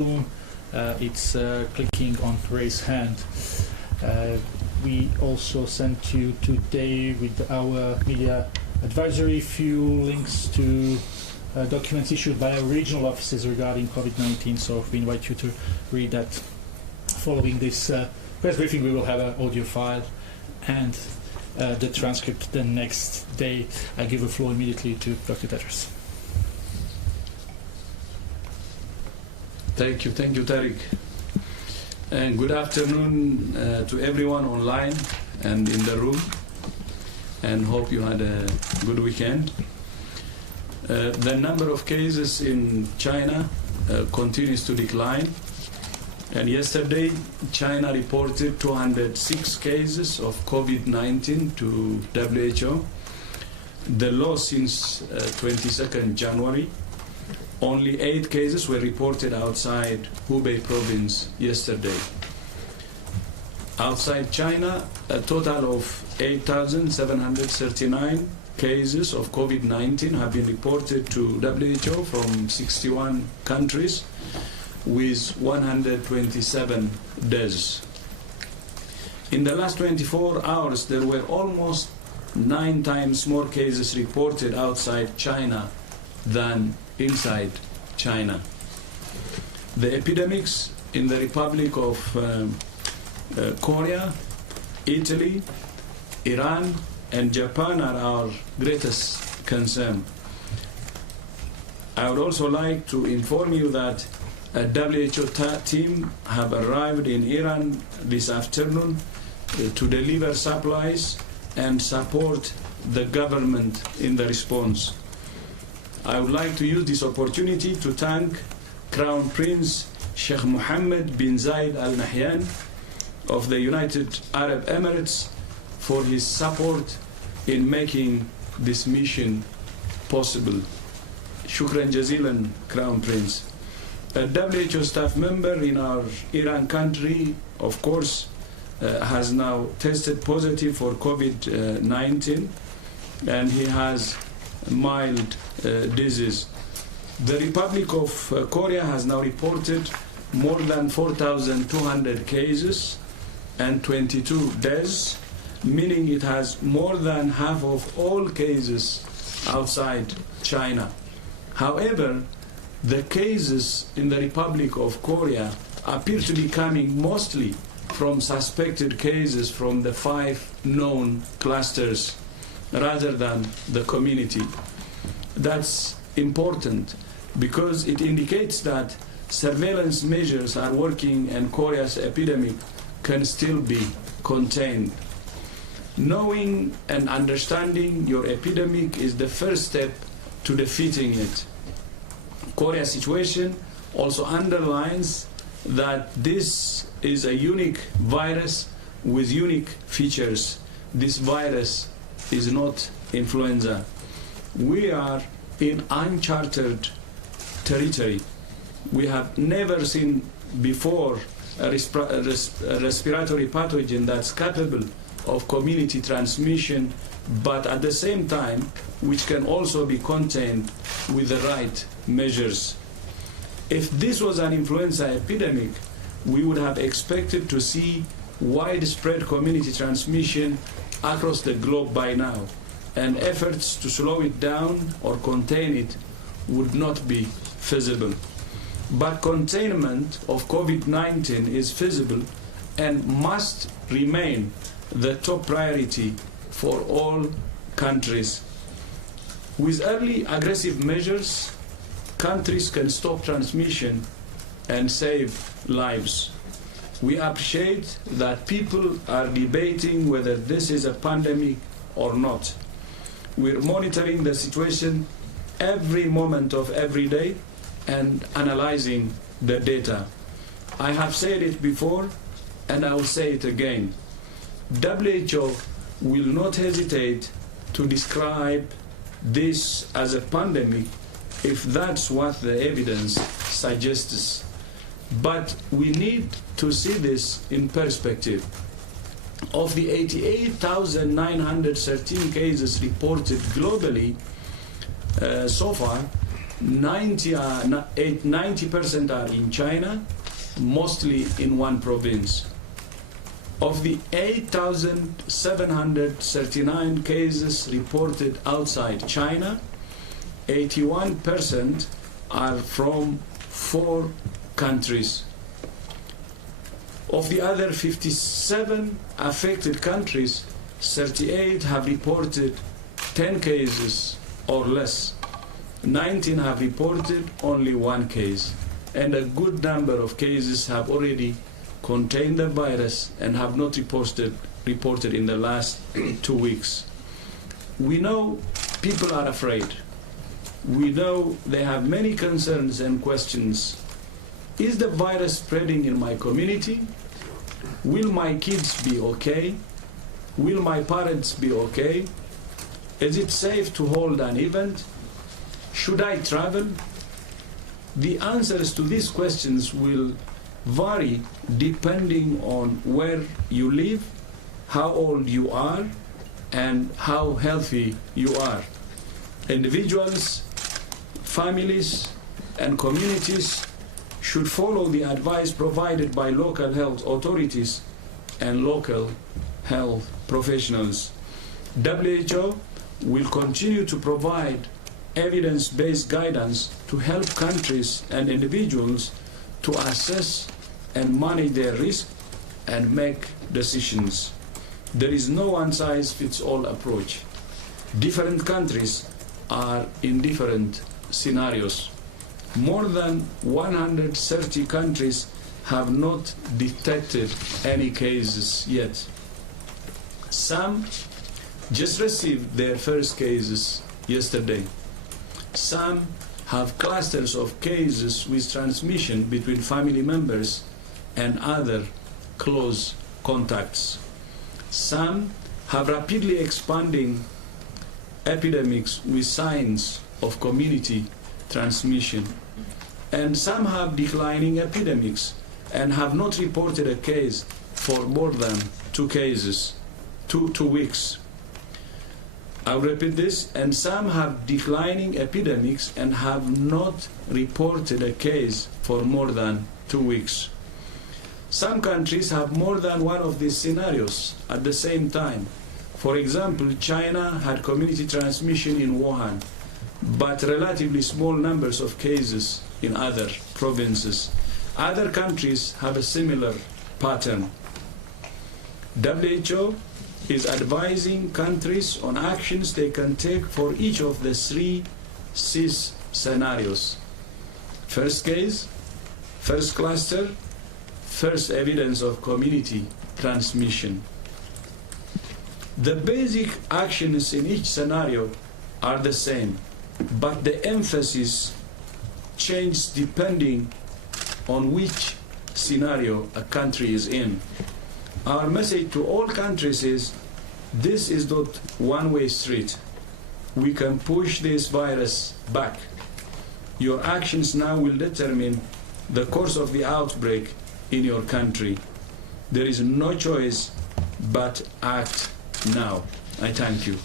it's clicking on raise hand. We also sent you today with our media advisory few links to documents issued by our regional offices regarding COVID-19, so we invite you to read that. Following this press briefing, we will have an audio file and the transcript the next day. I give the floor immediately to Dr. Tedros. Thank you, Tariq. And good afternoon to everyone online and in the room, and hope you had a good weekend. The number of cases in China continues to decline, and yesterday China reported 206 cases of COVID-19 to WHO, the low since 22nd January. Only 8 cases were reported outside Hubei province yesterday. Outside China, a total of 8,739 cases of COVID-19 have been reported to WHO from 61 countries, with 127 deaths. In the last 24 hours, there were almost 9 times more cases reported outside China than inside China. The epidemics in the Republic of Korea, Italy, Iran, and Japan are our greatest concern. I would also like to inform you that a WHO team have arrived in Iran this afternoon to deliver supplies and support the government in the response. I would like to use this opportunity to thank Crown Prince Sheikh Mohammed bin Zayed Al Nahyan of the United Arab Emirates for his support in making this mission possible. Shukran jazilan, Crown Prince. A WHO staff member in our Iran country, of course, has now tested positive for COVID-19, and he has mild disease. The Republic of Korea has now reported more than 4,200 cases and 22 deaths, meaning it has more than half of all cases outside China. However, the cases in the Republic of Korea appear to be coming mostly from suspected cases from the 5 known clusters rather than the community. That's important because it indicates that surveillance measures are working and Korea's epidemic can still be contained. Knowing and understanding your epidemic is the first step to defeating it. Korea's situation also underlines that this is a unique virus with unique features. This virus is not influenza. We are in uncharted territory. We have never seen before a respiratory pathogen that's capable of community transmission, but at the same time, which can also be contained with the right measures. If this was an influenza epidemic, we would have expected to see widespread community transmission across the globe by now, and efforts to slow it down or contain it would not be feasible. But containment of COVID-19 is feasible and must remain the top priority for all countries. With early aggressive measures, countries can stop transmission and save lives. We appreciate that people are debating whether this is a pandemic or not. We're monitoring the situation every moment of every day and analyzing the data. I have said it before and I will say it again. WHO will not hesitate to describe this as a pandemic if that's what the evidence suggests. But we need to see this in perspective. Of the 88,913 cases reported globally so far, 90% are in China, mostly in one province. Of the 8,739 cases reported outside China, 81% are from 4 countries. Of the other 57 affected countries, 38 have reported 10 cases or less. 19 have reported only 1 case, and a good number of cases have already contained the virus and have not reported in the last 2 weeks. We know people are afraid. We know they have many concerns and questions. Is the virus spreading in my community? Will my kids be okay? Will my parents be okay? Is it safe to hold an event? Should I travel? The answers to these questions will vary depending on where you live, how old you are, and how healthy you are. Individuals, families, and communities should follow the advice provided by local health authorities and local health professionals. WHO will continue to provide evidence-based guidance to help countries and individuals to assess and manage their risk and make decisions. There is no one-size-fits-all approach. Different countries are in different scenarios. More than 130 countries have not detected any cases yet. Some just received their first cases yesterday. Some have clusters of cases with transmission between family members and other close contacts. Some have rapidly expanding epidemics with signs of community transmission. And some have declining epidemics and have not reported a case for more than 2 weeks. I'll repeat this, and some have declining epidemics and have not reported a case for more than 2 weeks. Some countries have more than one of these scenarios at the same time. For example, China had community transmission in Wuhan, but relatively small numbers of cases in other provinces. Other countries have a similar pattern. WHO is advising countries on actions they can take for each of the 3 CIS scenarios. First case, first cluster, first evidence of community transmission. The basic actions in each scenario are the same, but the emphasis changes depending on which scenario a country is in. Our message to all countries is, this is not one-way street. We can push this virus back. Your actions now will determine the course of the outbreak in your country. There is no choice but act now. I thank you.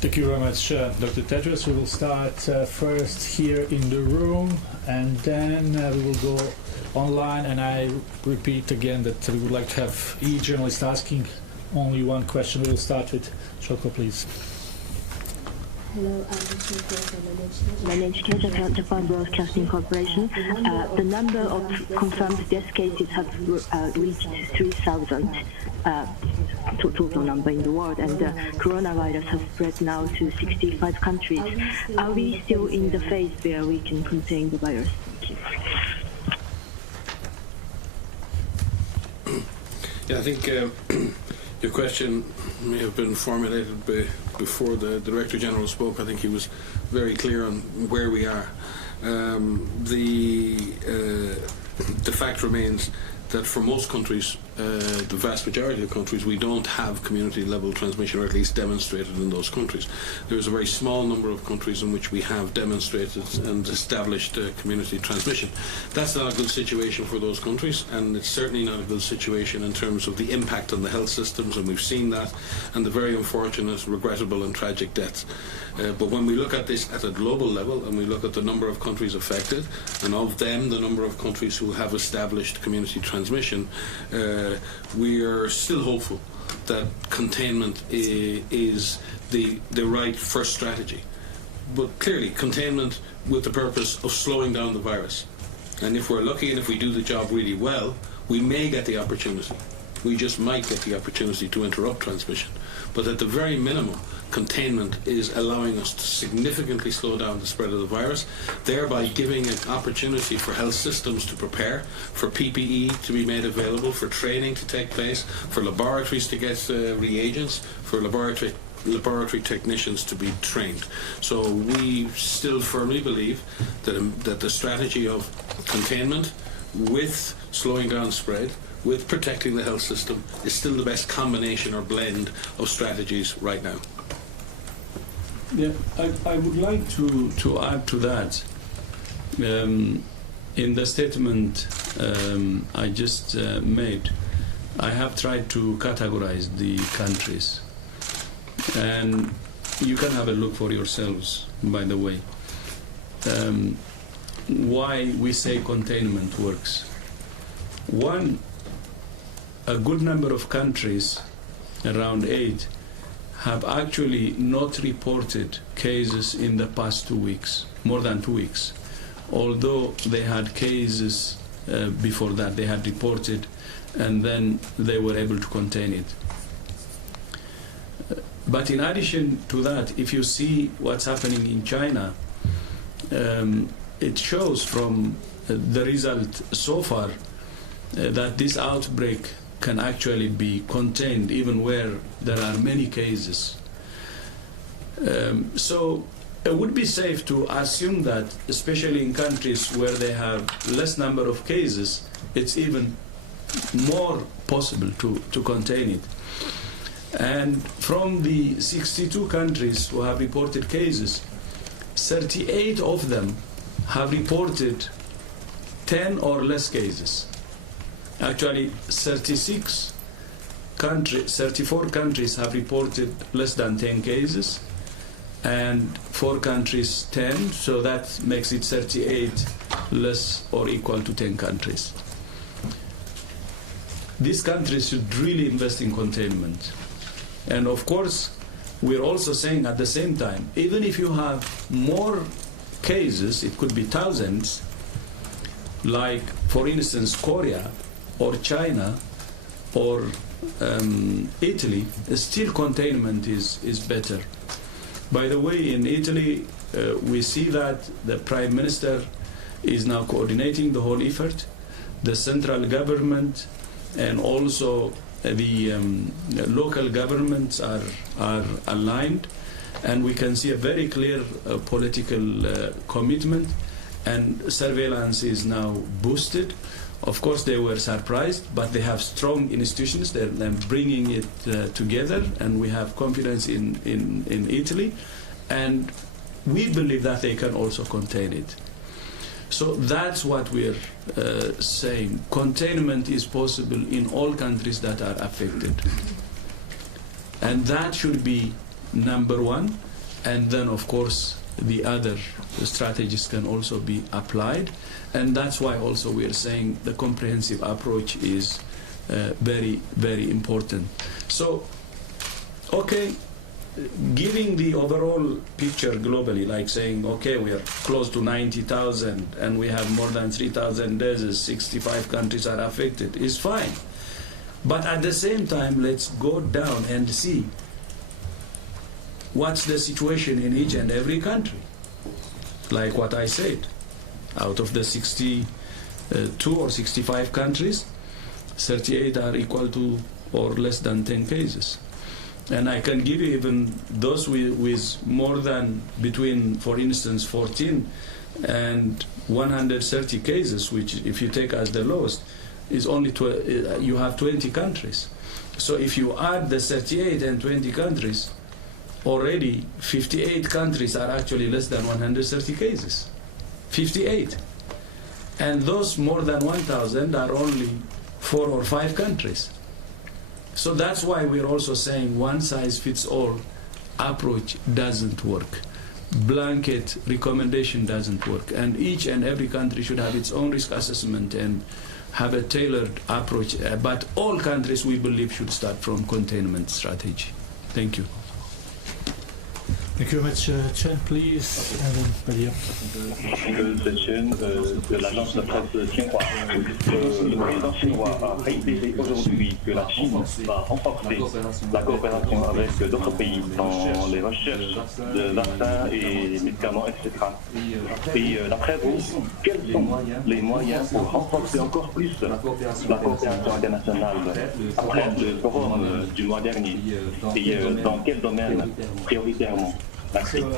Thank you very much, Dr. Tedros. We will start first here in the room, and then we will go online. And I repeat again that we would like to have each journalist asking only one question. We will start with Shoko, please. Hello, my name is Keja, Japan Broadcasting Corporation. The number of confirmed death cases have reached 3,000. Total number in the world, and the coronavirus has spread now to 65 countries. Are we still in the phase where we can contain the virus? Thank you. Yeah, I think your question may have been formulated before the Director General spoke. I think he was very clear on where we are. The fact remains that for most countries, the vast majority of countries, we don't have community-level transmission, or at least demonstrated in those countries. There is a very small number of countries in which we have demonstrated and established community transmission. That's not a good situation for those countries, and it's certainly not a good situation in terms of the impact on the health systems, and we've seen that, and the very unfortunate, regrettable and tragic deaths. But when we look at this at a global level, and we look at the number of countries affected, and of them the number of countries who have established community transmission, we are still hopeful that containment is the right first strategy. But clearly, containment with the purpose of slowing down the virus. And if we're lucky and if we do the job really well, we may get the opportunity. We just might get the opportunity to interrupt transmission. But at the very minimum, containment is allowing us to significantly slow down the spread of the virus, thereby giving an opportunity for health systems to prepare, for PPE to be made available, for training to take place, for laboratories to get reagents, for laboratory technicians to be trained. So we still firmly believe that the strategy of containment with slowing down spread, with protecting the health system, is still the best combination or blend of strategies right now. Yeah, I would like to add to that. In the statement I just made, I have tried to categorize the countries, and you can have a look for yourselves, by the way, why we say containment works. One, a good number of countries, around 8, have actually not reported cases in the past 2 weeks, more than 2 weeks, although they had cases before that, they had reported, and then they were able to contain it. But in addition to that, if you see what's happening in China, it shows from the result so far that this outbreak can actually be contained even where there are many cases. So it would be safe to assume that, especially in countries where they have less number of cases, it's even more possible to contain it. And from the 62 countries who have reported cases, 38 of them have reported 10 or less cases. Actually, 34 countries have reported less than 10 cases, and 4 countries 10, so that makes it 38 less or equal to 10 countries. These countries should really invest in containment. And of course, we're also saying at the same time, even if you have more cases, it could be thousands, like, for instance, Korea, or China, or Italy, still containment is better. By the way, in Italy, we see that the Prime Minister is now coordinating the whole effort. The central government and also the local governments are aligned, and we can see a very clear political commitment, and surveillance is now boosted. Of course, they were surprised, but they have strong institutions. They're bringing it together, and we have confidence in Italy, and we believe that they can also contain it. So that's what we're saying. Containment is possible in all countries that are affected. And that should be number one. And then, of course, the other strategies can also be applied. And that's why also we are saying the comprehensive approach is very, very important. So, okay, giving the overall picture globally, like saying, okay, we are close to 90,000 and we have more than 3,000 deaths, 65 countries are affected, is fine. But at the same time, let's go down and see what's the situation in each and every country. Like what I said, out of the 62 or 65 countries, 38 are equal to or less than 10 cases. And I can give you even those with more than between, for instance, 14 and 130 cases, which if you take as the lowest, is only you have 20 countries. So if you add the 38 and 20 countries, already 58 countries are actually less than 130 cases. 58. And those more than 1,000 are only 4 or 5 countries. So that's why we're also saying one-size-fits-all approach doesn't work. Blanket recommendation doesn't work. And each and every country should have its own risk assessment and have a tailored approach. But all countries, we believe, should start from containment strategy. Thank you. Thank you very much, Chen, please. And then Badia. C'est Chen de l'agence de presse Xinhua. Le président chinois a réitéré aujourd'hui que la Chine va renforcer la coopération avec d'autres pays dans les recherches de vaccins et médicaments, etc. Et d'après vous, quels sont les moyens pour renforcer encore plus la coopération internationale après le forum du mois dernier et dans quel domaine prioritairement? Thank you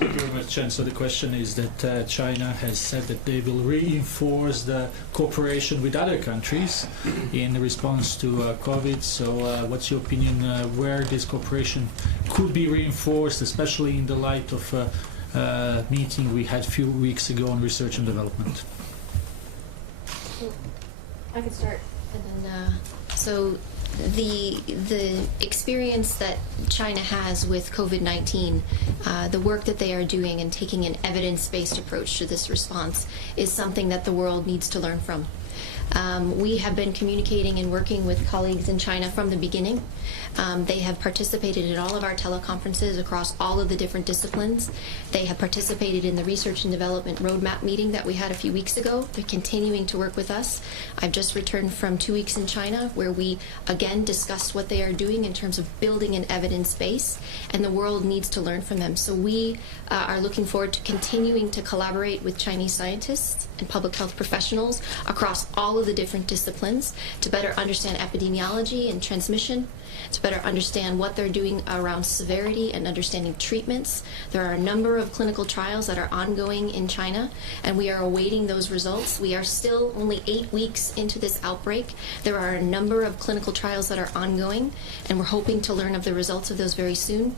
very much, Chen. So the question is that China has said that they will reinforce the cooperation with other countries in response to COVID. So what's your opinion where this cooperation could be reinforced, especially in the light of a meeting we had a few weeks ago on research and development? I can start, and then so the experience that China has with COVID-19, the work that they are doing and taking an evidence-based approach to this response is something that the world needs to learn from. We have been communicating and working with colleagues in China from the beginning. They have participated in all of our teleconferences across all of the different disciplines. They have participated in the research and development roadmap meeting that we had a few weeks ago. They're continuing to work with us. I've just returned from 2 weeks in China where we again discussed what they are doing in terms of building an evidence base, and the world needs to learn from them. So we are looking forward to continuing to collaborate with Chinese scientists and public health professionals across all of the different disciplines to better understand epidemiology and transmission, to better understand what they're doing around severity and understanding treatments. There are a number of clinical trials that are ongoing in China, and we are awaiting those results. We are still only 8 weeks into this outbreak. There are a number of clinical trials that are ongoing, and we're hoping to learn of the results of those very soon.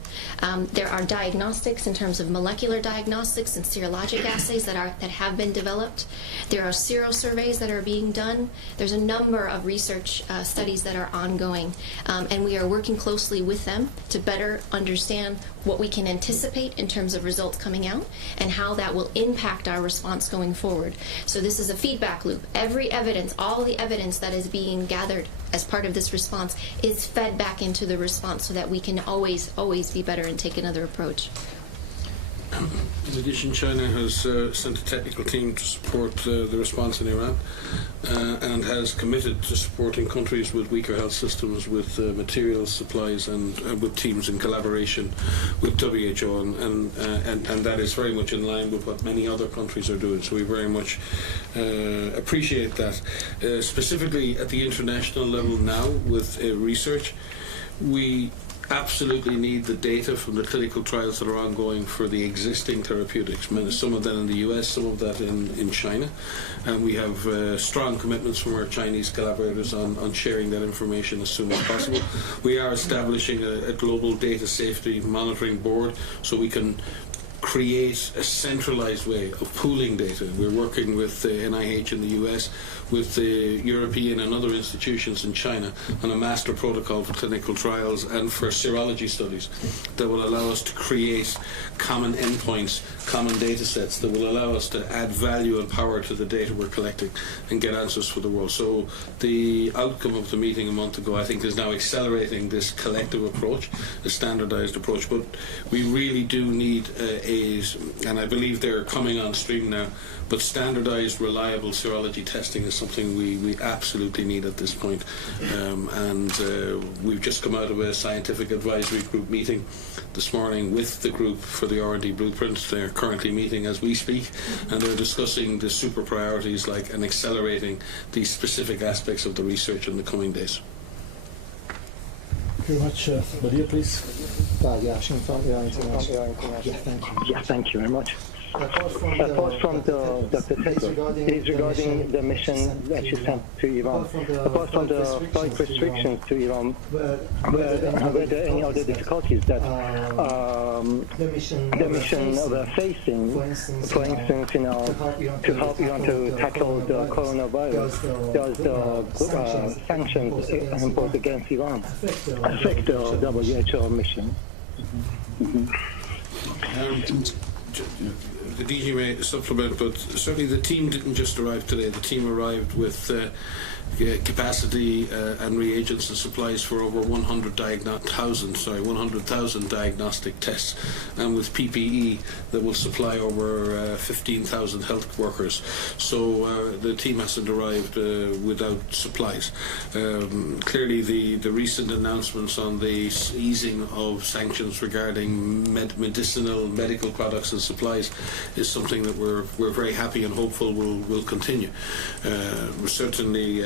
There are diagnostics in terms of molecular diagnostics and serologic assays that have been developed. There are serosurveys that are being done. There's a number of research studies that are ongoing, and we are working closely with them to better understand what we can anticipate in terms of results coming out and how that will impact our response going forward. So this is a feedback loop. Every evidence, all the evidence that is being gathered as part of this response is fed back into the response so that we can always be better and take another approach. In addition, China has sent a technical team to support the response in Iran and has committed to supporting countries with weaker health systems with materials, supplies, and with teams in collaboration with WHO, and that is very much in line with what many other countries are doing. So we very much appreciate that. Specifically at the international level now with research, we absolutely need the data from the clinical trials that are ongoing for the existing therapeutics. Some of that in the US, some of that in China. And we have strong commitments from our Chinese collaborators on sharing that information as soon as possible. We are establishing a global data safety monitoring board so we can create a centralized way of pooling data. We're working with the NIH in the US, with the European and other institutions in China on a master protocol for clinical trials and for serology studies that will allow us to create common endpoints, common data sets that will allow us to add value and power to the data we're collecting and get answers for the world. So the outcome of the meeting a month ago, I think, is now accelerating this collective approach, a standardized approach. But we really do need and I believe they're coming on stream now, but standardized, reliable serology testing is something we absolutely need at this point. We've just come out of a scientific advisory group meeting this morning with the group for the R&D blueprint. They're currently meeting as we speak, and they're discussing the super priorities and accelerating these specific aspects of the research in the coming days. Thank you very much. Badia, please. Thank you very much. apart from the Dr. Tedros, is regarding the mission that you sent to Iran. Apart from the flight restrictions to Iran, were there any other difficulties that the mission were facing, for instance, to help Iran to tackle the coronavirus? Does the sanctions imposed against Iran affect the WHO mission? The DG may supplement, but certainly the team didn't just arrive today. The team arrived with capacity and reagents and supplies for over 100,000 diagnostic tests, and with PPE that will supply over 15,000 health workers. So the team hasn't arrived without supplies. Clearly, the recent announcements on the easing of sanctions regarding medical products and supplies is something that we're very happy and hopeful will continue. Certainly,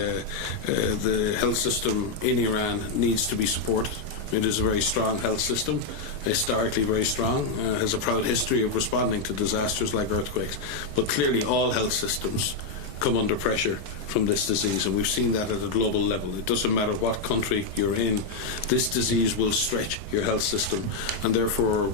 the health system in Iran needs to be supported. It is a very strong health system, historically very strong, has a proud history of responding to disasters like earthquakes. But clearly all health systems come under pressure from this disease, and we've seen that at a global level. It doesn't matter what country you're in, this disease will stretch your health system, and therefore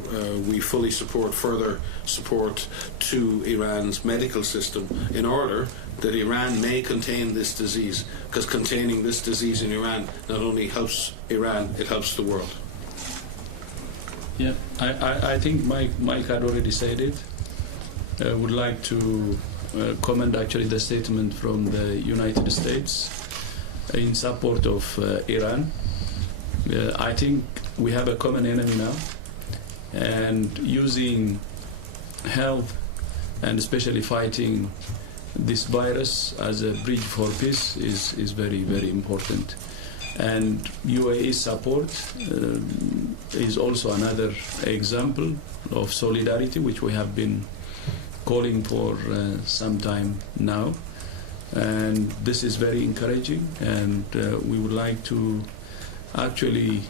we fully support further support to Iran's medical system in order that Iran may contain this disease, because containing this disease in Iran not only helps Iran, it helps the world. Yeah, I think Mike had already said it. I would like to comment actually the statement from the United States in support of Iran. I think we have a common enemy now, and using health and especially fighting this virus as a bridge for peace is very, very important. And UAE support is also another example of solidarity, which we have been calling for some time now. And this is very encouraging, and we would like to actually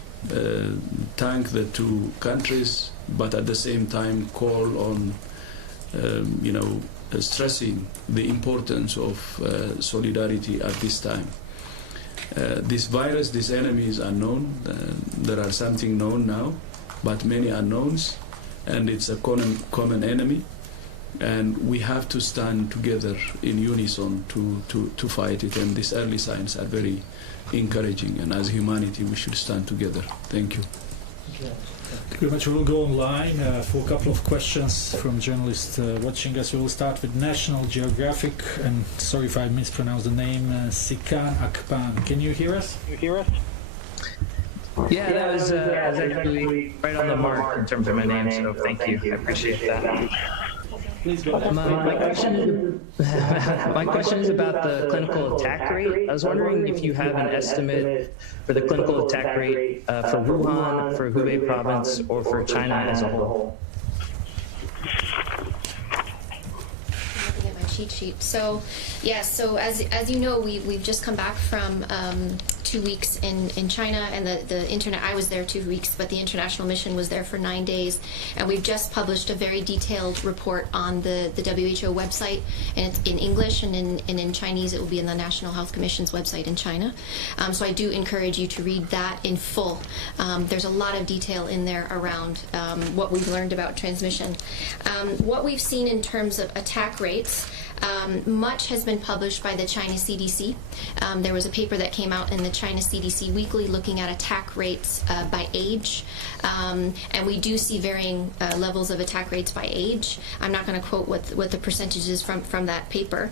thank the two countries, but at the same time call on stressing the importance of solidarity at this time. This virus, this enemy is unknown. There are something known now, but many unknowns, and it's a common enemy, and we have to stand together in unison to fight it, and these early signs are very encouraging, and as humanity we should stand together. Thank you. Thank you very much. We will go online for a couple of questions from journalists watching us. We will start with National Geographic, and sorry if I mispronounced the name, Sikan Akpan. Can you hear us? Yeah, that was actually right on the mark in terms of my name, so thank you. I appreciate that. Please go ahead. My question is about the clinical attack rate. I was wondering if you have an estimate for the clinical attack rate for Wuhan, for Hubei province, or for China as a whole. Looking at my cheat sheet. So, yes. So as you know, we've just come back from 2 weeks in China, and the internet. I was there 2 weeks, but the international mission was there for 9 days, and we've just published a very detailed report on the WHO website, and it's in English, and in Chinese it will be in the National Health Commission's website in China. So I do encourage you to read that in full. There's a lot of detail in there around what we've learned about transmission. What we've seen in terms of attack rates. Much has been published by the China CDC. There was a paper that came out in the China CDC Weekly looking at attack rates by age, and we do see varying levels of attack rates by age. I'm not going to quote what the percentage is from that paper,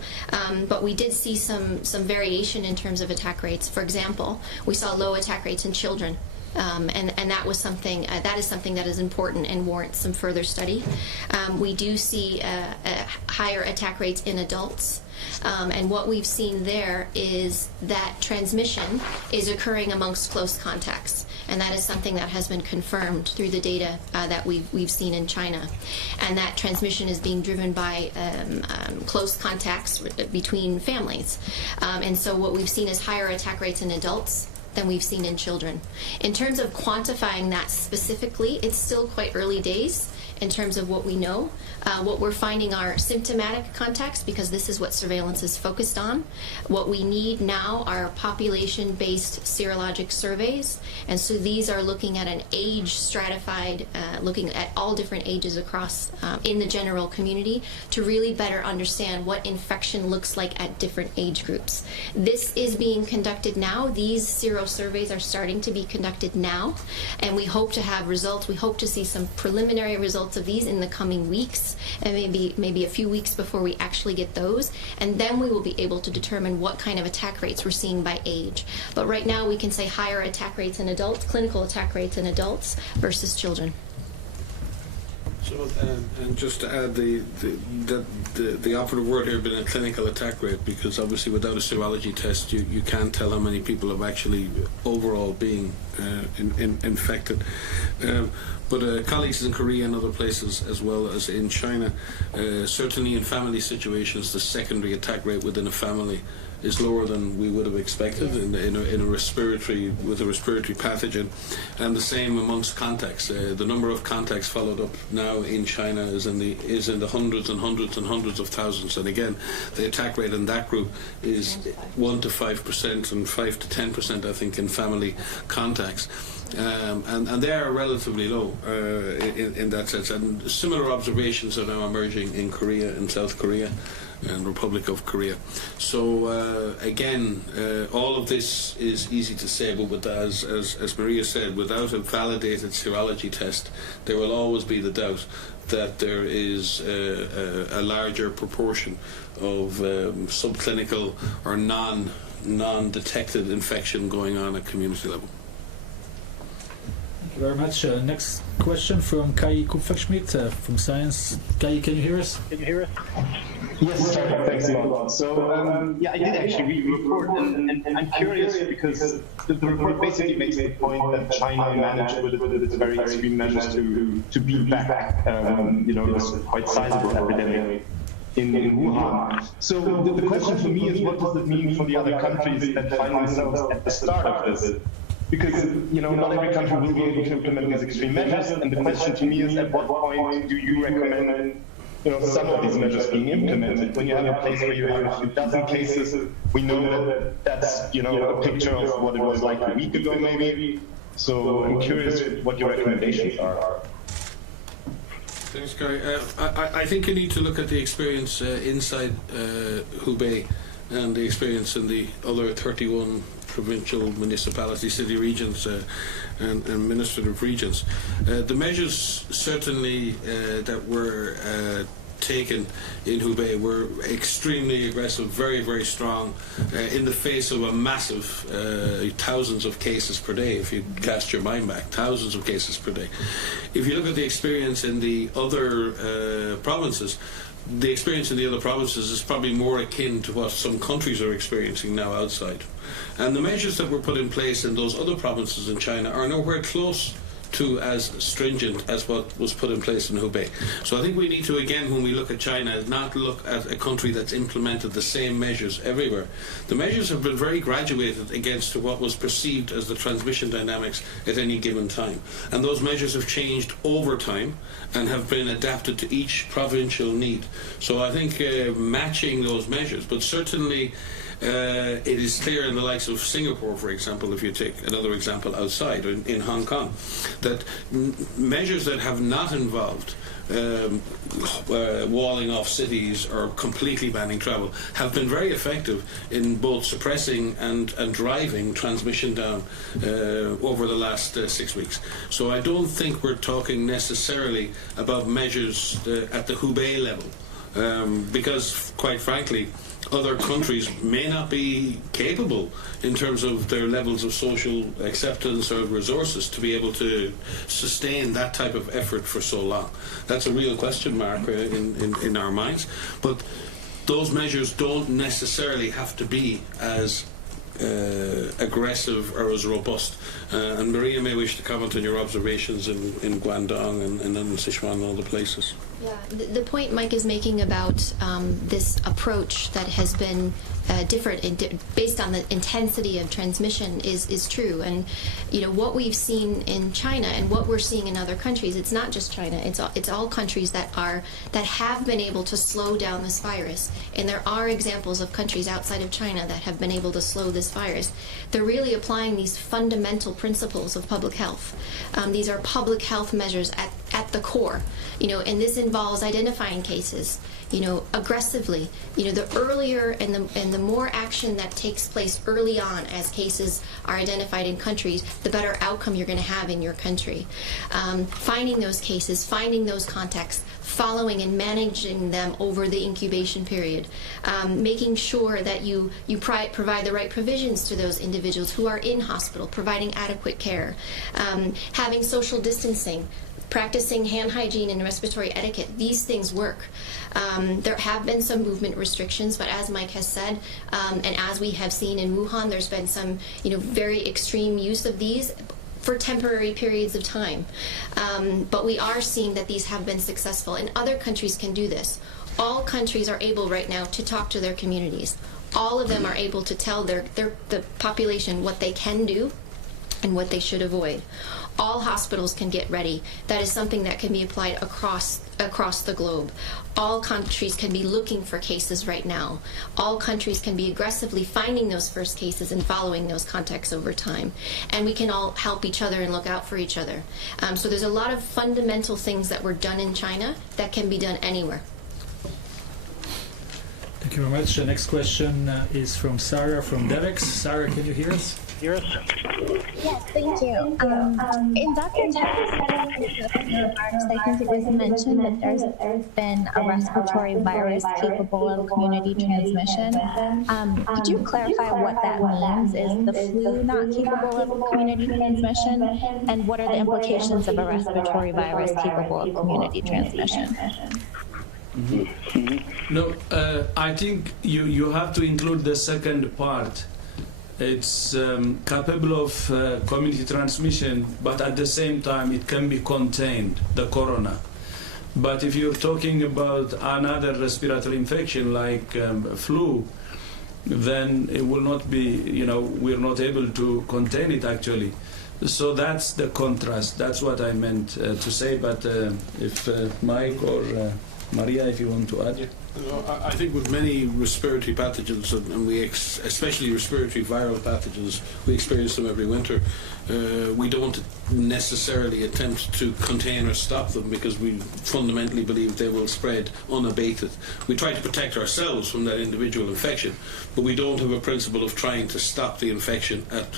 but we did see some variation in terms of attack rates. For example, we saw low attack rates in children. And that was something that is something that is important and warrants some further study. We do see higher attack rates in adults, and what we've seen there is that transmission is occurring amongst close contacts, and that is something that has been confirmed through the data that we've seen in China, and that transmission is being driven by close contacts between families, and so what we've seen is higher attack rates in adults than we've seen in children. In terms of quantifying that specifically, it's still quite early days in terms of what we know. What we're finding are symptomatic contacts, because this is what surveillance is focused on. What we need now are population-based serologic surveys, and so these are looking at an age stratified, looking at all different ages across in the general community to really better understand what infection looks like at different age groups. This is being conducted now. These sero surveys are starting to be conducted now, and we hope to have results. We hope to see some preliminary results of these in the coming weeks, and maybe a few weeks before we actually get those, and then we will be able to determine what kind of attack rates we're seeing by age. But right now we can say higher attack rates in adults, clinical attack rates in adults versus children. So, and just to add, the operative word here being a clinical attack rate, because obviously without a serology test you can't tell how many people have actually overall being infected. But colleagues in Korea and other places, as well as in China, certainly in family situations, the secondary attack rate within a family is lower than we would have expected in a respiratory, with a respiratory pathogen, and the same amongst contacts. The number of contacts followed up now in China is in the hundreds and hundreds and hundreds of thousands, and again the attack rate in that group is 1 to 5% and 5 to 10% I think in family contacts. And they are relatively low in that sense, and similar observations are now emerging in Korea and South Korea and Republic of Korea. So again, all of this is easy to say, but as Maria said, without a validated serology test, there will always be the doubt that there is a larger proportion of subclinical or non-detected infection going on at community level. Thank you very much. Next question from Kai Kupferschmidt from Science. Kai, can you hear us? Yes, thanks a lot. So, yeah, I did actually read the report, and I'm curious because the report basically makes the point that China managed with its very extreme measures to beat back, this quite sizable epidemic in Wuhan. So the question for me is, what does it mean for the other countries that find themselves at the start of this? Because, not every country will be able to implement these extreme measures, and the question to me is, at what point do you recommend some of these measures being implemented? When you have a place where you have a dozen cases, we know that that's, a picture of what it was like a week ago maybe. So I'm curious what your recommendations are. Thanks, Gary. I think you need to look at the experience inside Hubei and the experience in the other 31 provincial municipality city regions and administrative regions. The measures certainly that were taken in Hubei were extremely aggressive, very, very strong, in the face of a massive thousands of cases per day. If you cast your mind back, thousands of cases per day. If you look at the experience in the other provinces, the experience in the other provinces is probably more akin to what some countries are experiencing now outside. And the measures that were put in place in those other provinces in China are nowhere close to as stringent as what was put in place in Hubei. So I think we need to, again, when we look at China, not look at a country that's implemented the same measures everywhere. The measures have been very graduated against what was perceived as the transmission dynamics at any given time. And those measures have changed over time and have been adapted to each provincial need. So I think matching those measures, but certainly it is clear in the likes of Singapore, for example, if you take another example outside, in Hong Kong, that measures that have not involved walling off cities or completely banning travel have been very effective in both suppressing and driving transmission down over the last 6 weeks. So I don't think we're talking necessarily about measures at the Hubei level, because, quite frankly, other countries may not be capable in terms of their levels of social acceptance or resources to be able to sustain that type of effort for so long. That's a real question mark in our minds. But those measures don't necessarily have to be as aggressive or as robust. And Maria may wish to comment on your observations in Guangdong and in Sichuan and other places. Yeah, the point Mike is making about this approach that has been different based on the intensity of transmission is true. And you know what we've seen in China and what we're seeing in other countries. It's not just China. It's all countries that have been able to slow down this virus. And there are examples of countries outside of China that have been able to slow this virus. They're really applying these fundamental principles of public health. These are public health measures at the core. You know, and this involves identifying cases, you know, aggressively. You know, the earlier and the more action that takes place early on as cases are identified in countries, the better outcome you're going to have in your country. Finding those cases, finding those contacts, following and managing them over the incubation period, making sure that you provide the right provisions to those individuals who are in hospital, providing adequate care, having social distancing, practicing hand hygiene and respiratory etiquette. These things work. There have been some movement restrictions, but as Mike has said, and as we have seen in Wuhan, there's been some, you know, very extreme use of these for temporary periods of time. But we are seeing that these have been successful, and other countries can do this. All countries are able right now to talk to their communities. All of them are able to tell the population what they can do and what they should avoid. All hospitals can get ready. That is something that can be applied across the globe. All countries can be looking for cases right now. All countries can be aggressively finding those first cases and following those contacts over time. And we can all help each other and look out for each other. So there's a lot of fundamental things that were done in China that can be done anywhere. Thank you very much. The next question is from Sarah from Devex. Sarah, can you hear us? Yes, thank you. In Dr. Tan's remarks, I think it was mentioned that there's been a respiratory virus capable of community transmission. Could you clarify what that means? Is the flu not capable of community transmission? And what are the implications of a respiratory virus capable of community transmission? No, I think you have to include the second part. It's capable of community transmission, but at the same time it can be contained, the corona. But if you're talking about another respiratory infection like flu, then it will not be, you know, we're not able to contain it actually. So that's the contrast. That's what I meant to say. But if Mike or Maria, if you want to add. I think with many respiratory pathogens, and especially respiratory viral pathogens, we experience them every winter. We don't necessarily attempt to contain or stop them because we fundamentally believe they will spread unabated. We try to protect ourselves from that individual infection, but we don't have a principle of trying to stop the infection at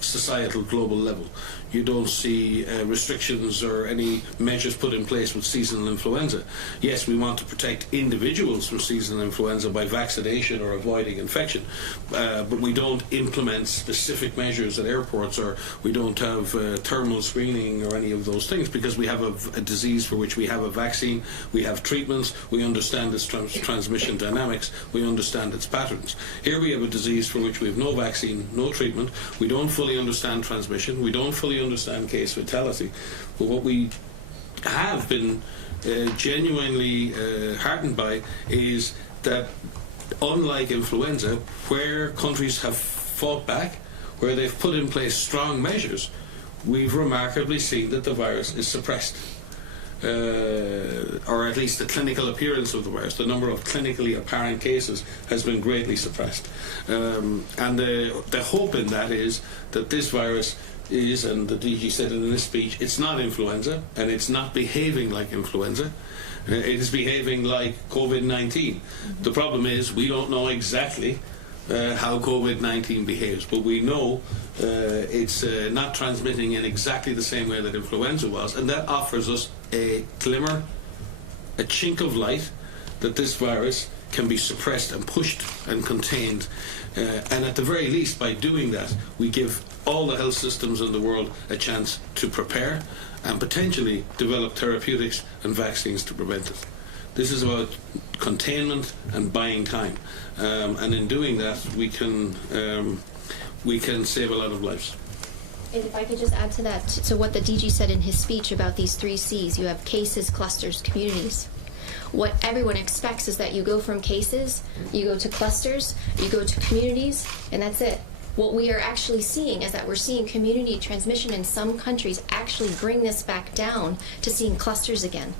societal global level. You don't see restrictions or any measures put in place with seasonal influenza. Yes, we want to protect individuals from seasonal influenza by vaccination or avoiding infection, but we don't implement specific measures at airports, or we don't have thermal screening or any of those things, because we have a disease for which we have a vaccine, we have treatments, we understand its transmission dynamics, we understand its patterns. Here we have a disease for which we have no vaccine, no treatment, we don't fully understand transmission, we don't fully understand case fatality. But what we have been genuinely heartened by is that, unlike influenza, where countries have fought back, where they've put in place strong measures, we've remarkably seen that the virus is suppressed. Or at least the clinical appearance of the virus, the number of clinically apparent cases has been greatly suppressed. And the hope in that is that this virus is, and the DG said it in this speech, it's not influenza, and it's not behaving like influenza. It is behaving like COVID-19. The problem is we don't know exactly how COVID-19 behaves, but we know it's not transmitting in exactly the same way that influenza was, and that offers us a glimmer, a chink of light that this virus can be suppressed and pushed and contained. And at the very least, by doing that, we give all the health systems in the world a chance to prepare and potentially develop therapeutics and vaccines to prevent it. This is about containment and buying time, and in doing that, we can save a lot of lives. And if I could just add to that, so what the DG said in his speech about these 3 C's, you have cases, clusters, communities. What everyone expects is that you go from cases, you go to clusters, you go to communities, and that's it. What we are actually seeing is that we're seeing community transmission in some countries actually bring this back down to seeing clusters again.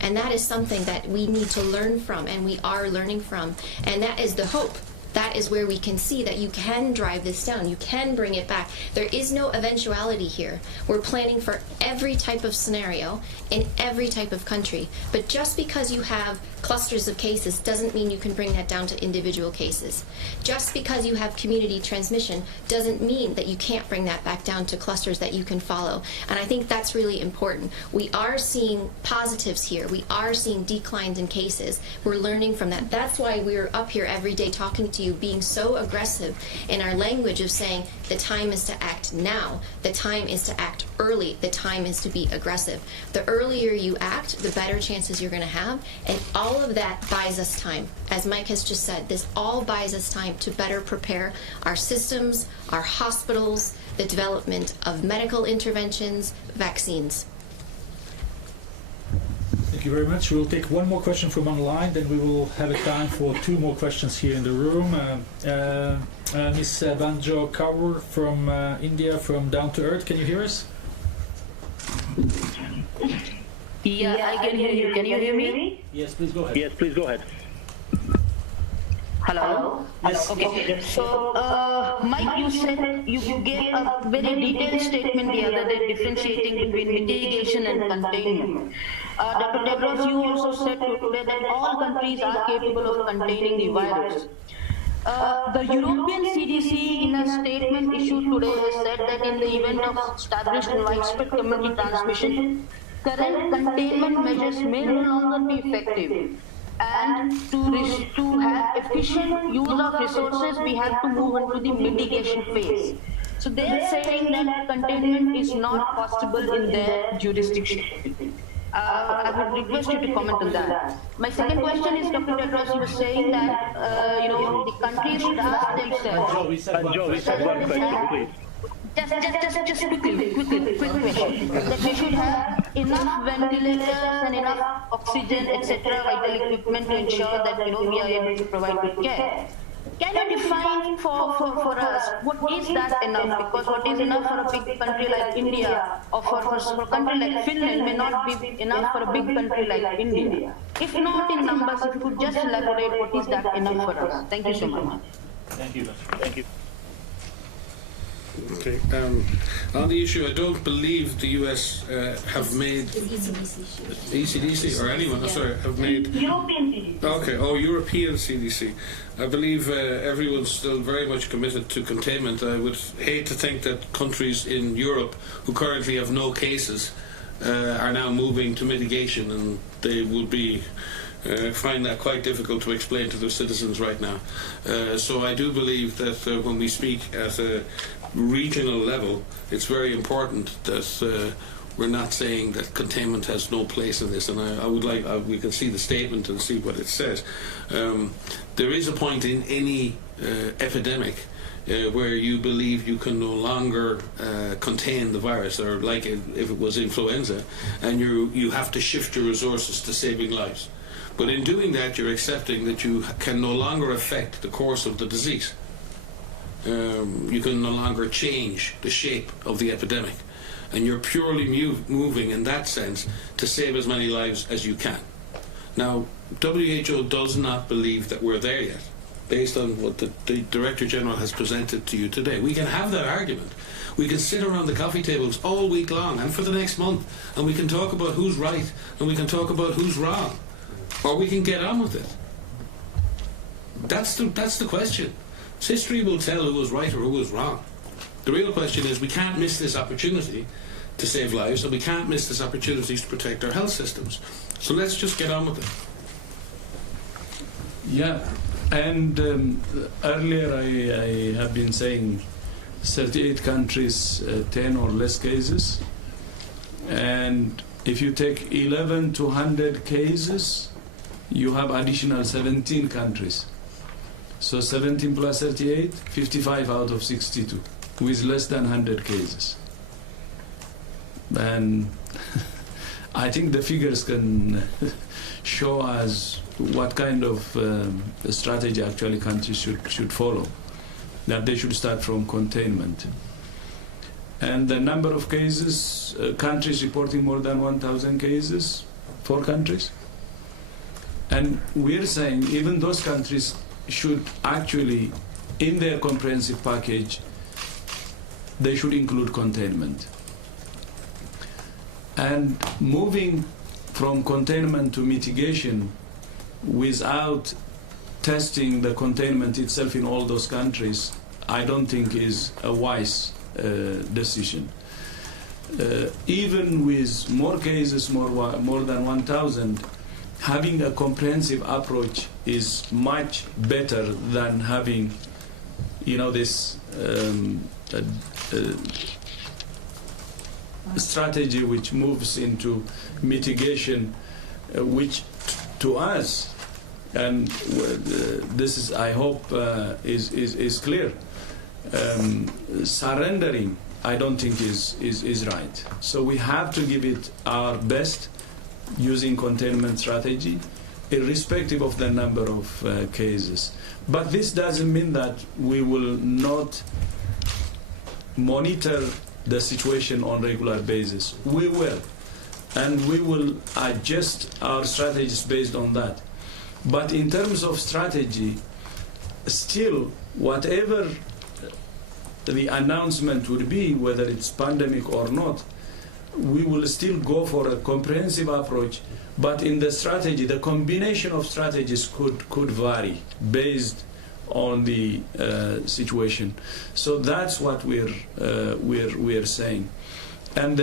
And that is something that we need to learn from, and we are learning from. And that is the hope. That is where we can see that you can drive this down. You can bring it back. There is no eventuality here. We're planning for every type of scenario in every type of country. But just because you have clusters of cases doesn't mean you can bring that down to individual cases. Just because you have community transmission doesn't mean that you can't bring that back down to clusters that you can follow. And I think that's really important. We are seeing positives here. We are seeing declines in cases. We're learning from that. That's why we're up here every day talking to you, being so aggressive in our language of saying the time is to act now. The time is to act early. The time is to be aggressive. The earlier you act, the better chances you're going to have. And all of that buys us time. As Mike has just said, this all buys us time to better prepare our systems, our hospitals, the development of medical interventions, vaccines. Thank you very much. We'll take one more question from online, then we will have a time for 2 more questions here in the room. Ms. Banjo Kaur from India, from Down to Earth, can you hear us? Yeah, I can hear you. Can you hear me? Yes, please go ahead. Yes, please go ahead. Hello? Yes. Okay. So, Mike, you said you gave a very detailed statement the other day differentiating between mitigation and containment. Dr. Tedros, you also said today that all countries are capable of containing the virus. The European CDC, in a statement issued today, has said that in the event of established and widespread community transmission, current containment measures may no longer be effective. And to have efficient use of resources, we have to move into the mitigation phase. So they are saying that containment is not possible in their jurisdiction. I would request you to comment on that. My second question is, Dr. Tedros, you were saying that, the countries should ask themselves. Joe, we said one question, please. Just quick question. That we should have enough ventilators and enough oxygen, etc., vital equipment to ensure that we are able to provide good care. Can you define for us what is that enough? Because what is enough for a big country like India or for a country like Finland may not be enough for a big country like India. If not in numbers, if you could just elaborate what is that enough for us. Thank you so much. Thank you. Thank you. Okay. On the issue, I don't believe the US have made ECDC or anyone. Yeah. Sorry, have made European CDC. Okay. Oh, European CDC. I believe everyone's still very much committed to containment. I would hate to think that countries in Europe who currently have no cases are now moving to mitigation, and they would be. Find that quite difficult to explain to their citizens right now. So I do believe that when we speak at a regional level, it's very important that we're not saying that containment has no place in this. And I would like, we can see the statement and see what it says. There is a point in any epidemic where you believe you can no longer contain the virus, or like if it was influenza, and you have to shift your resources to saving lives. But in doing that, you're accepting that you can no longer affect the course of the disease. You can no longer change the shape of the epidemic. And you're purely moving in that sense to save as many lives as you can. Now, WHO does not believe that we're there yet, based on what the Director General has presented to you today. We can have that argument. We can sit around the coffee tables all week long and for the next month, and we can talk about who's right and we can talk about who's wrong. Or we can get on with it. That's the question. History will tell who was right or who was wrong. The real question is, we can't miss this opportunity to save lives, and we can't miss this opportunity to protect our health systems. So let's just get on with it. Yeah, and earlier I have been saying 38 countries, 10 or less cases. And if you take 11 to 100 cases, you have additional 17 countries. So 17 plus 38, 55 out of 62, with less than 100 cases. And I think the figures can show us what kind of strategy actually countries should follow, that they should start from containment. And the number of cases, countries reporting more than 1,000 cases, 4 countries. And we're saying even those countries should actually, in their comprehensive package, they should include containment. And moving from containment to mitigation without testing the containment itself in all those countries, I don't think is a wise decision. Even with more cases, more than 1,000, having a comprehensive approach is much better than having, this strategy which moves into mitigation, which to us, and this is, I hope, is clear. Surrendering, I don't think is right. So we have to give it our best using containment strategy, irrespective of the number of cases. But this doesn't mean that we will not monitor the situation on a regular basis. We will, and we will adjust our strategies based on that. But in terms of strategy, still, whatever the announcement would be, whether it's pandemic or not, we will still go for a comprehensive approach. But in the strategy, the combination of strategies could vary based on the situation. So that's what we're saying, and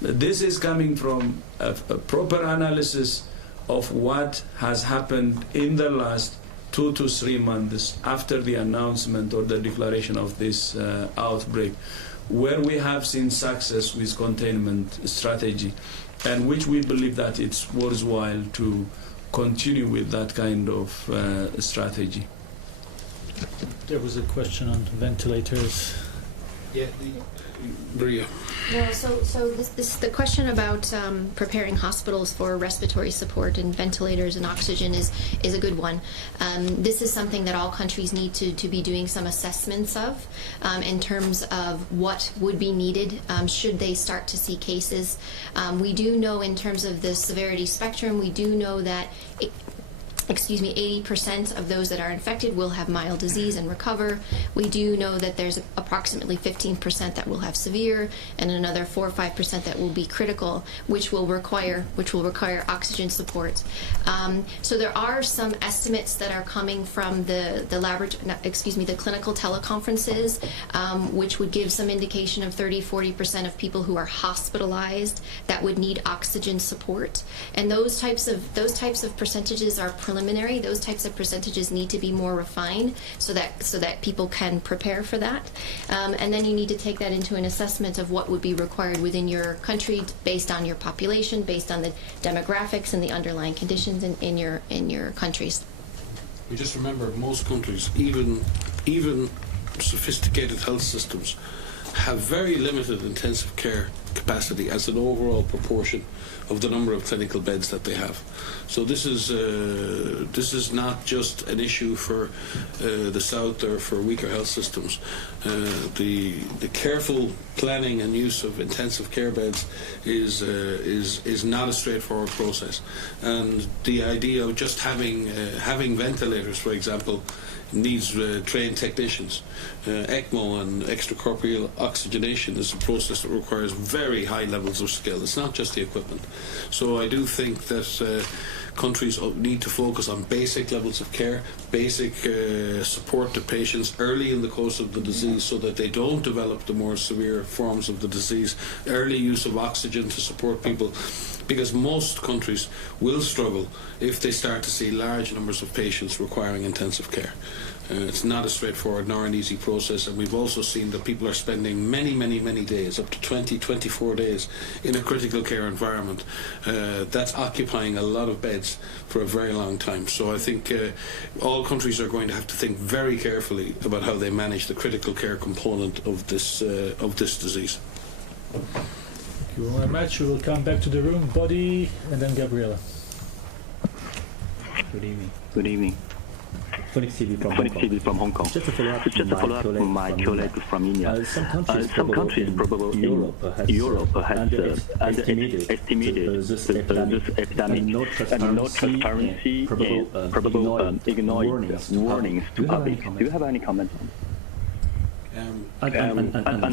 this is coming from a proper analysis of what has happened in the last 2 to 3 months after the announcement or the declaration of this outbreak, where we have seen success with containment strategy, and which we believe that it's worthwhile to continue with that kind of strategy. There was a question on ventilators. Yeah, Maria. No, so the question about preparing hospitals for respiratory support and ventilators and oxygen is a good one. This is something that all countries need to be doing some assessments of in terms of what would be needed should they start to see cases. We do know in terms of the severity spectrum, we do know that 80% of those that are infected will have mild disease and recover. We do know that there's approximately 15% that will have severe, and another 4 or 5% that will be critical, which will require oxygen support. So there are some estimates that are coming from the clinical teleconferences, which would give some indication of 30-40% of people who are hospitalized that would need oxygen support. And those types of percentages are preliminary. Those types of percentages need to be more refined so that people can prepare for that. And then you need to take that into an assessment of what would be required within your country based on your population, based on the demographics and the underlying conditions in your countries. We just remember most countries, even sophisticated health systems, have very limited intensive care capacity as an overall proportion of the number of clinical beds that they have. So this is not just an issue for the South or for weaker health systems. The careful planning and use of intensive care beds is not a straightforward process. And the idea of just having ventilators, for example, needs trained technicians. ECMO and extracorporeal oxygenation is a process that requires very high levels of skill. It's not just the equipment. So I do think that countries need to focus on basic levels of care, basic support to patients early in the course of the disease so that they don't develop the more severe forms of the disease, early use of oxygen to support people, because most countries will struggle if they start to see large numbers of patients requiring intensive care. It's not a straightforward nor an easy process, and we've also seen that people are spending many days, up to 20-24 days, in a critical care environment. That's occupying a lot of beds for a very long time. So I think all countries are going to have to think very carefully about how they manage the critical care component of this disease. you very much. We will come back to the room. Body, and then Gabriela. Good evening. Good evening. Phoenix TV from Hong Kong. Just to follow up on my colleague from India. Some countries, probably Europe, has underestimated this epidemic and no transparency and probably ignoring warnings to public. Do you have any comments on this? I'm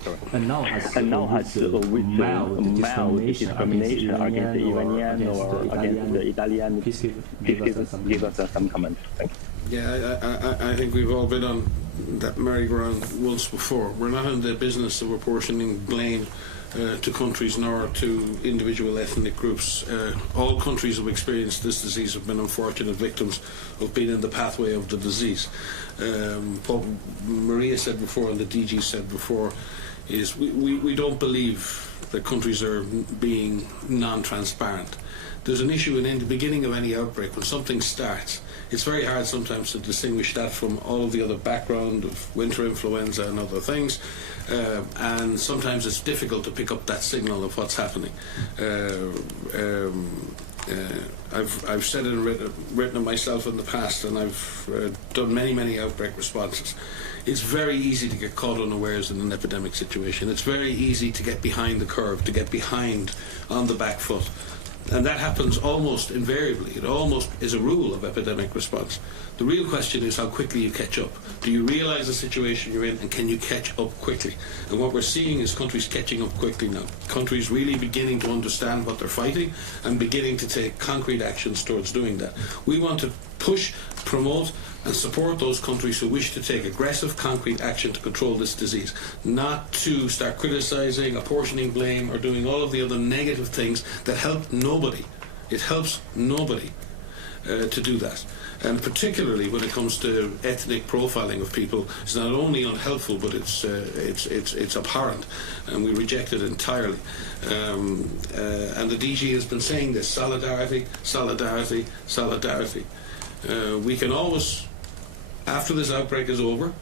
sorry. And now has with mild discrimination against the Iranian or against the Italian. Please give us some comments. Thank you. Yeah, I think we've all been on that merry-go-round once before. We're not in the business of apportioning blame to countries nor to individual ethnic groups. All countries who have experienced this disease have been unfortunate victims of being in the pathway of the disease. What Maria said before and the DG said before is we don't believe that countries are being non-transparent. There's an issue in the beginning of any outbreak when something starts. It's very hard sometimes to distinguish that from all the other background of winter influenza and other things, and sometimes it's difficult to pick up that signal of what's happening. I've said it and written it myself in the past, and I've done many outbreak responses. It's very easy to get caught unawares in an epidemic situation. It's very easy to get behind the curve, to get behind on the back foot. And that happens almost invariably. It almost is a rule of epidemic response. The real question is how quickly you catch up. Do you realize the situation you're in, and can you catch up quickly? And what we're seeing is countries catching up quickly now. Countries really beginning to understand what they're fighting and beginning to take concrete actions towards doing that. We want to push, promote and support those countries who wish to take aggressive, concrete action to control this disease, not to start criticizing, apportioning blame, or doing all of the other negative things that help nobody. It helps nobody to do that. And particularly when it comes to ethnic profiling of people, it's not only unhelpful, but it's abhorrent, and we reject it entirely. And the DG has been saying this: solidarity, solidarity, solidarity. We can always, after this outbreak is over,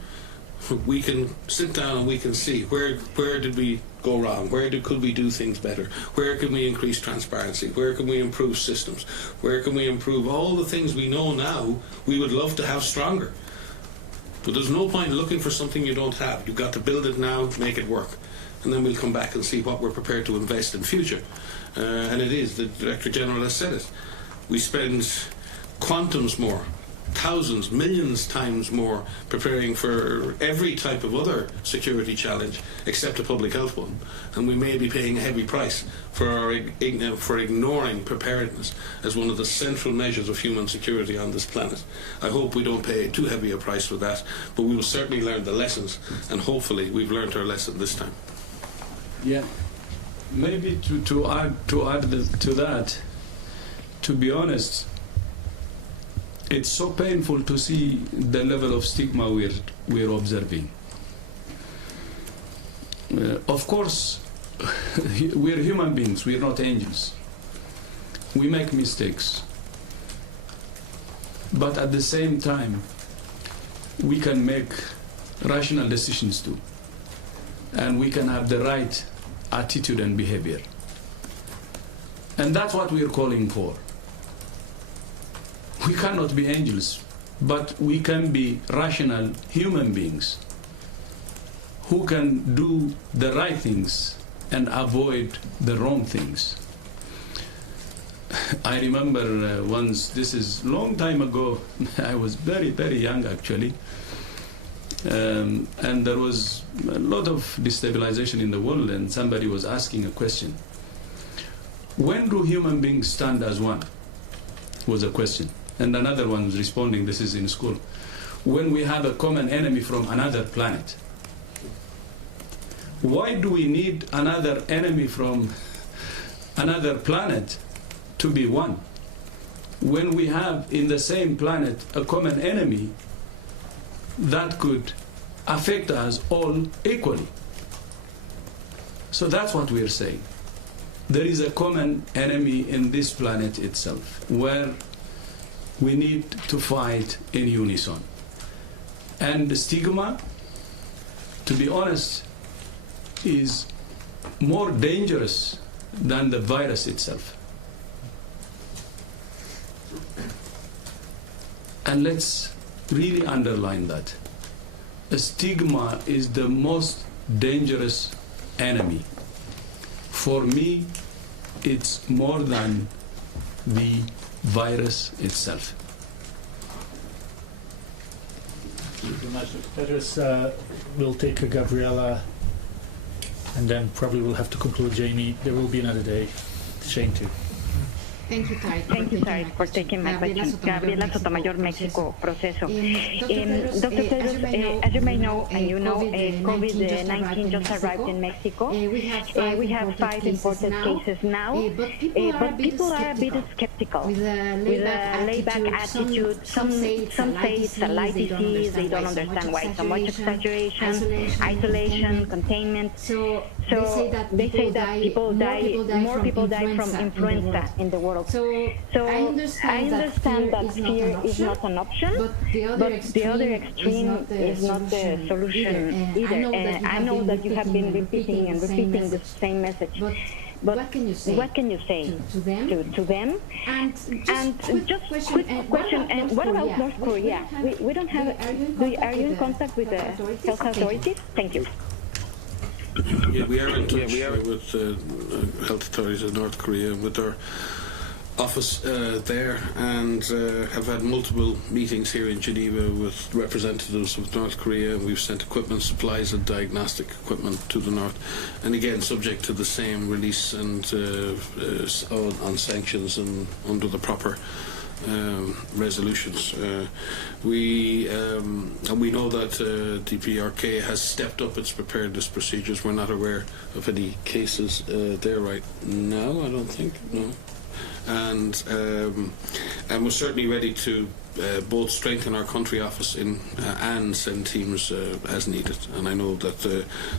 we can sit down and we can see where did we go wrong, could we do things better, where can we increase transparency, where can we improve systems, where can we improve all the things we know now we would love to have stronger. But there's no point looking for something you don't have. You've got to build it now, make it work, and then we'll come back and see what we're prepared to invest in future. And it is, the Director General has said it, we spend quantums more, thousands, millions times more preparing for every type of other security challenge except a public health one, and we may be paying a heavy price for ignoring preparedness as one of the central measures of human security on this planet. I hope we don't pay too heavy a price for that, but we will certainly learn the lessons, and hopefully we've learned our lesson this time. Yeah, maybe to add to that, to be honest, it's so painful to see the level of stigma we're observing. Of course, we're human beings, we're not angels. We make mistakes. But at the same time, we can make rational decisions too. And we can have the right attitude and behavior. And that's what we're calling for. We cannot be angels, but we can be rational human beings who can do the right things and avoid the wrong things. I remember once, this is a long time ago, I was very young actually, and there was a lot of destabilization in the world, and somebody was asking a question. When do human beings stand as one? Was a question. And another one was responding, this is in school. When we have a common enemy from another planet. Why do we need another enemy from another planet to be one? When we have in the same planet a common enemy that could affect us all equally. So that's what we're saying. There is a common enemy in this planet itself, where we need to fight in unison. And the stigma, to be honest, is more dangerous than the virus itself. And let's really underline that. A stigma is the most dangerous enemy. For me, it's more than the virus itself. Thank you very much, Dr. Tedros. We'll take Gabriela, and then probably we'll have to conclude. Jamie, there will be another day. Shane too. Thank you, Tarek, for taking my question. Gabriela Sotomayor, Mexico, Proceso. Dr. Tedros, as you may know, and you know, COVID-19 just arrived in Mexico. We have 5 imported cases now, but people are a bit skeptical with a laid-back attitude. Some say it's a light disease, they don't understand why so much exaggeration, isolation, containment. So they say that more people die from influenza in the world. So I understand that fear is not an option, but the other extreme is not the solution either. I know that you have been repeating the same message. But what can you say to them? And just quick question. And what about North Korea? We don't have. Are you in contact with the health authorities? Thank you. Yeah, we are in touch with health authorities in North Korea, with our office there, and have had multiple meetings here in Geneva with representatives of North Korea. We've sent equipment, supplies and diagnostic equipment to the north, and again subject to the same release and on sanctions and under the proper resolutions. We know that DPRK has stepped up its preparedness procedures. We're not aware of any cases there right now, I don't think, no. And we're certainly ready to both strengthen our country office and send teams as needed. And I know that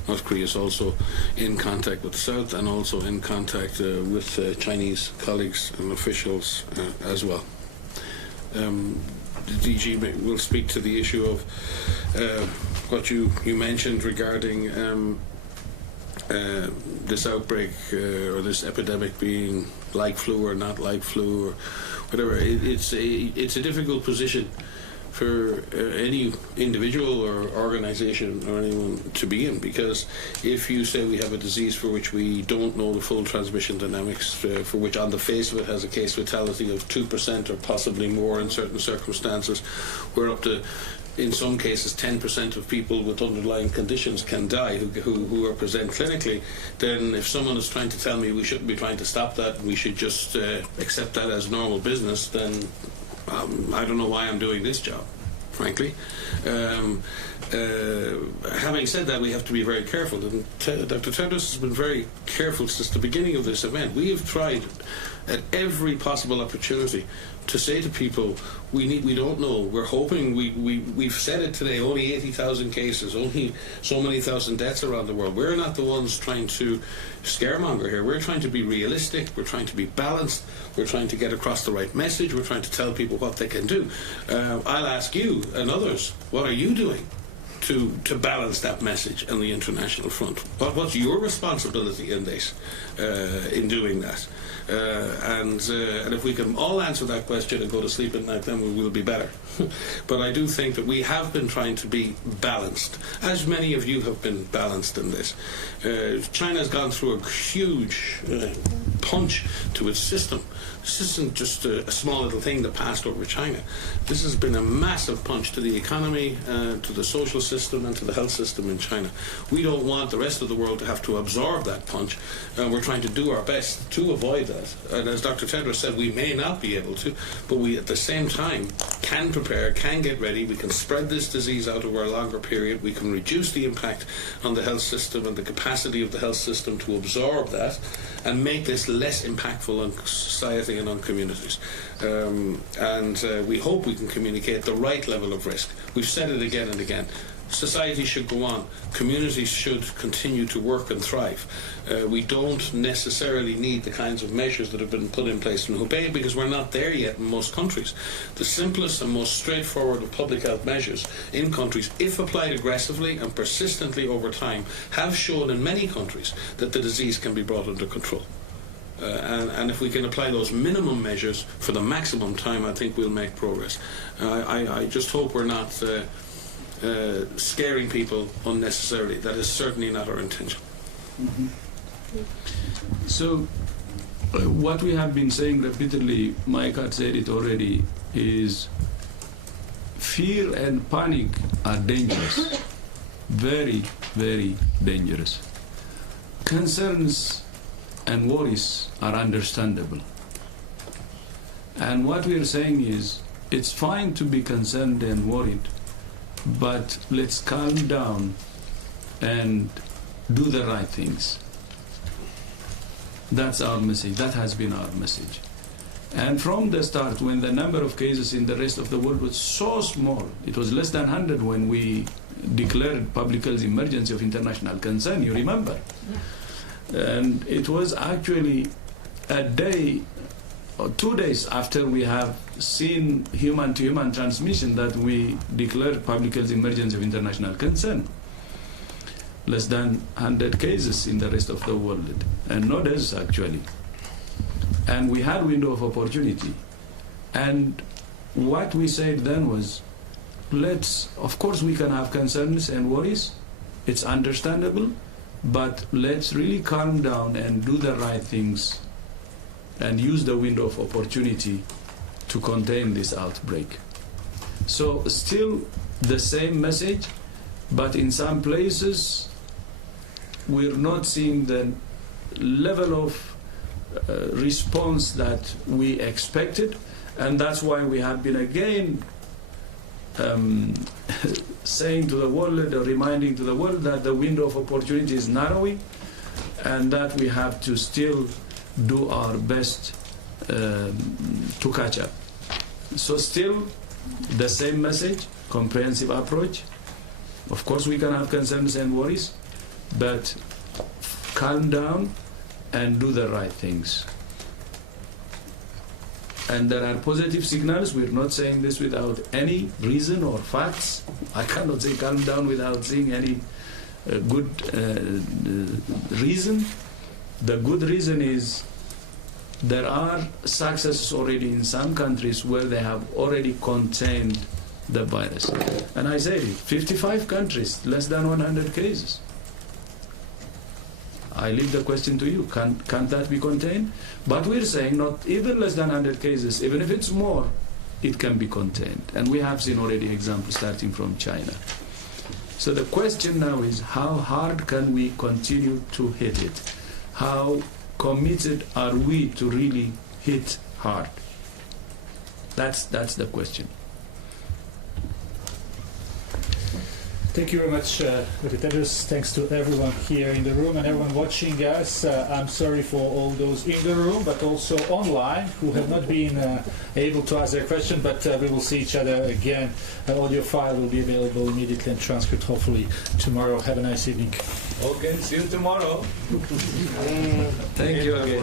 North Korea is also in contact with the South and also in contact with Chinese colleagues and officials as well. The DG will speak to the issue of what you mentioned regarding this outbreak or this epidemic being like flu or not like flu or whatever. It's a difficult position for any individual or organization or anyone to be in, because if you say we have a disease for which we don't know the full transmission dynamics, for which on the face of it has a case fatality of 2% or possibly more in certain circumstances, we're up to, in some cases, 10% of people with underlying conditions can die who are present clinically, then if someone is trying to tell me we shouldn't be trying to stop that and we should just accept that as normal business, then I don't know why I'm doing this job, frankly. Having said that, we have to be very careful, and Dr. Tedros has been very careful since the beginning of this event. We have tried at every possible opportunity to say to people, we don't know, we're hoping, we've said it today, only 80,000 cases, only so many thousand deaths around the world. We're not the ones trying to scaremonger here. We're trying to be realistic, we're trying to be balanced, we're trying to get across the right message, we're trying to tell people what they can do. I'll ask you and others, what are you doing to balance that message on the international front? What's your responsibility in this, in doing that? And if we can all answer that question and go to sleep at night, then we will be better. But I do think that we have been trying to be balanced, as many of you have been balanced in this. China's gone through a huge punch to its system. This isn't just a small little thing that passed over China. This has been a massive punch to the economy, to the social system and to the health system in China. We don't want the rest of the world to have to absorb that punch, and we're trying to do our best to avoid that. And as Dr. Tedros said, we may not be able to, but we at the same time can prepare, can get ready. We can spread this disease out over a longer period. We can reduce the impact on the health system and the capacity of the health system to absorb that and make this less impactful on society and on communities. And we hope we can communicate the right level of risk. We've said it again and again. society should go on. Communities should continue to work and thrive. We don't necessarily need the kinds of measures that have been put in place in Hubei because we're not there yet in most countries. The simplest and most straightforward of public health measures in countries, if applied aggressively and persistently over time, have shown in many countries that the disease can be brought under control. And if we can apply those minimum measures for the maximum time, I think we'll make progress. I just hope we're not scaring people unnecessarily. That is certainly not our intention. Mm-hmm. So, what we have been saying repeatedly, Mike had said it already, is fear and panic are dangerous. Very, very dangerous. Concerns and worries are understandable. And what we are saying is, it's fine to be concerned and worried, but let's calm down and do the right things. That's our message. That has been our message. And from the start, when the number of cases in the rest of the world was so small, it was less than 100 when we declared public health emergency of international concern, you remember? Yeah. And it was actually a day or 2 days after we have seen human-to-human transmission that we declared public health emergency of international concern. Less than 100 cases in the rest of the world, and no deaths actually. And we had window of opportunity. And what we said then was, of course we can have concerns and worries, it's understandable, but let's really calm down and do the right things and use the window of opportunity to contain this outbreak. So still the same message, but in some places we're not seeing the level of response that we expected, and that's why we have been again saying to the world, or reminding to the world, that the window of opportunity is narrowing and that we have to still do our best to catch up. So still the same message, comprehensive approach. Of course we can have concerns and worries, but calm down and do the right things. And there are positive signals. We're not saying this without any reason or facts. I cannot say calm down without seeing any good reason. The good reason is there are successes already in some countries where they have already contained the virus. And I say 55 countries, less than 100 cases. I leave the question to you. Can't that be contained? But we're saying not even less than 100 cases, even if it's more, it can be contained. And we have seen already examples starting from China. So the question now is, how hard can we continue to hit it? How committed are we to really hit hard? That's the question. Thank you very much, Dr. Tedros. Thanks to everyone here in the room and everyone watching us. I'm sorry for all those in the room, but also online, who have not been able to ask their question, but we will see each other again. An audio file will be available immediately and transcript hopefully tomorrow. Have a nice evening. Okay, see you tomorrow. Thank you again.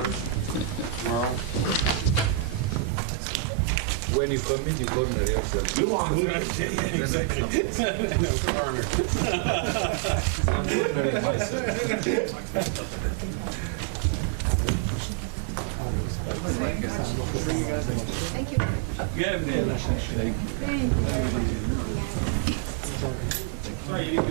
When you commit, you corner yourself. You want to exactly. I'm cornering myself. Thank you. Thank you. Thank you.